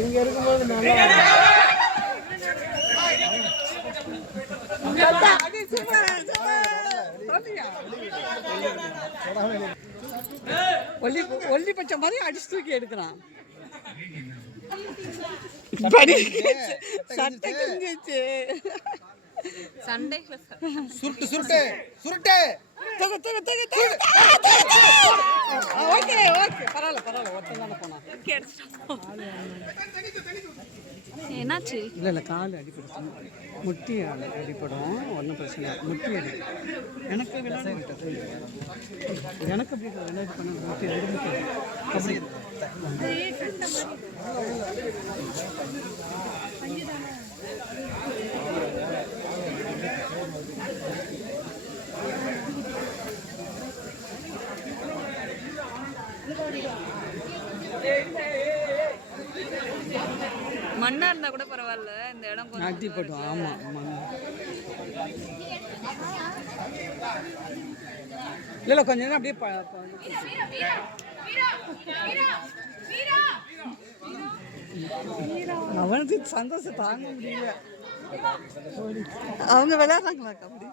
இங்க இருக்கும்போது நல்லா ஒல்லி பச்சை மாதிரி அடிச்சு தூக்கி எடுக்கிறான். சட்டை கிழிஞ்சிச்சு. சுருட்டு சுருட்டு சுருட்டு. ஓகே ஓகே பரவாயில்ல ஒருத்தன் போனா. என்னாச்சு? இல்லை கால் அடிப்படும், முட்டி அடிப்படும், ஒன்றும் பிரச்சனை இல்லை. முட்டி அடி எனக்கு எனக்கு அப்படி இது பண்ண முட்டி அப்படி மண்ணா இருந்தா கூட பரவாயில்ல, இந்த இடம் கொஞ்சம் அடிப்படும். ஆமாம் இல்லை கொஞ்சம் நேரம் அப்படியே அவனுக்கு சந்தோஷம் தாங்க முடியல. அவங்க விளையாடுறாங்களா கபடி?